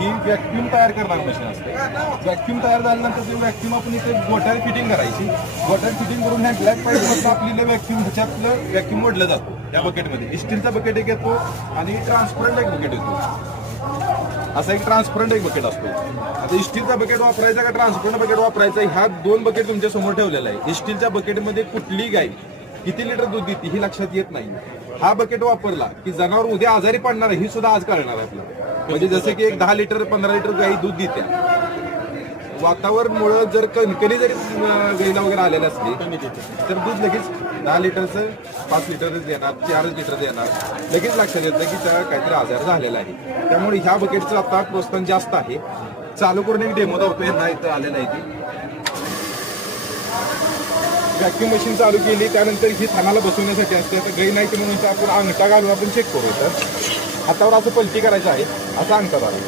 ही vacuum तयार करणारं machine असते. व्हॅक्यूम तयार झाल्यानंतर ते व्हॅक्यूम आपण इथे गोट्याला फिटिंग करायची. गोट्याला फिटिंग करून ह्या ब्लॅक पाईपमधलं आपल्याला व्हॅक्यूम ह्याच्यातलं व्हॅक्यूम ओढलं जातो या बकेटमध्ये. स्टीलचा बकेट एक येतो आणि ट्रान्सपरंट एक बकेट येतो. असा एक ट्रान्सपरंट एक बकेट असतो. आता स्टीलचा बकेट वापरायचा का ट्रान्सपरंट बकेट वापरायचा, ह्या दोन बकेट तुमच्या समोर ठेवलेला आहे. स्टीलच्या बकेटमध्ये कुठली गाय किती लिटर दूध देते ही लक्षात येत नाही. हा बकेट वापरला की जनावर उद्या आजारी पडणार आहे ही सुद्धा आज कळणार आहे आपल्याला. म्हणजे जसं की एक 10 लिटर 15 लिटर गाई दूध देते. वातावरणामुळे जर कणकणी जरी गाईला वगैरे आलेली असली तर दूध लगेच 10 लिटरचं 5 लिटरच देणार, 4 लिटर देणार. लगेच लक्षात येतं की त्याला काहीतरी आजार झालेला आहे. त्यामुळे ह्या बकेटचं आता प्रोत्साहन जास्त आहे. चालू करून एक डेमो दाखवतो. यांना इथं आलेलं आहे ती व्हॅक्यूम मशीन चालू केली त्यानंतर ही थानाला बसवण्यासाठी असते. आता गाई नाही म्हणून आपण अंगठा घालून आपण चेक करू. तर हातावर असं पलटी करायचं आहे, असं अंगठा घालून